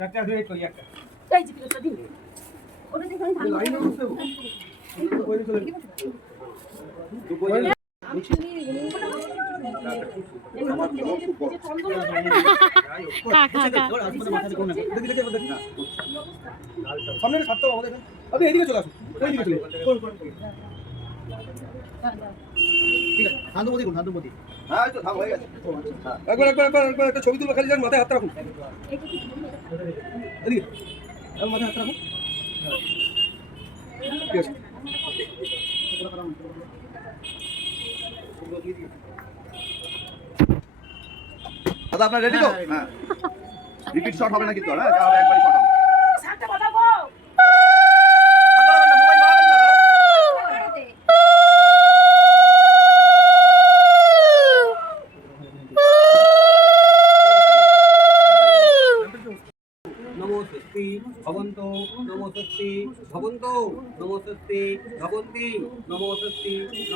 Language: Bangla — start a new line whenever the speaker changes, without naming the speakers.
একটা ধরে কই একটা?
এই যে পিলোটা দিন। ওটা দেখুন ভালো
সামনে ছাড়তে হবে আমাদের আপনি চলে আসুন এইদিকে চলে ঠিক আছে
হ্যাঁ তো থাম হয়ে গেছে।
একবার একবার একবার একবার একটা ছবি তুলবে খালি যান মাথায় হাত রাখুন। এদিকে মাথায় হাত রাখুন। ঠিক আছে।
দাদা আপনার রেডি তো? হ্যাঁ রিপিট শট হবে না কিন্তু হ্যাঁ যা হবে একবারই শট হবে
সাথে বাজাবো
হাত বাড়াবেন না, মোবাইল বাড়াবেন না, দাদা।
নমস্তি ভবন্ত নমস্তি ভবন্ত নমস্তি ভবন্তি নমস্তি নম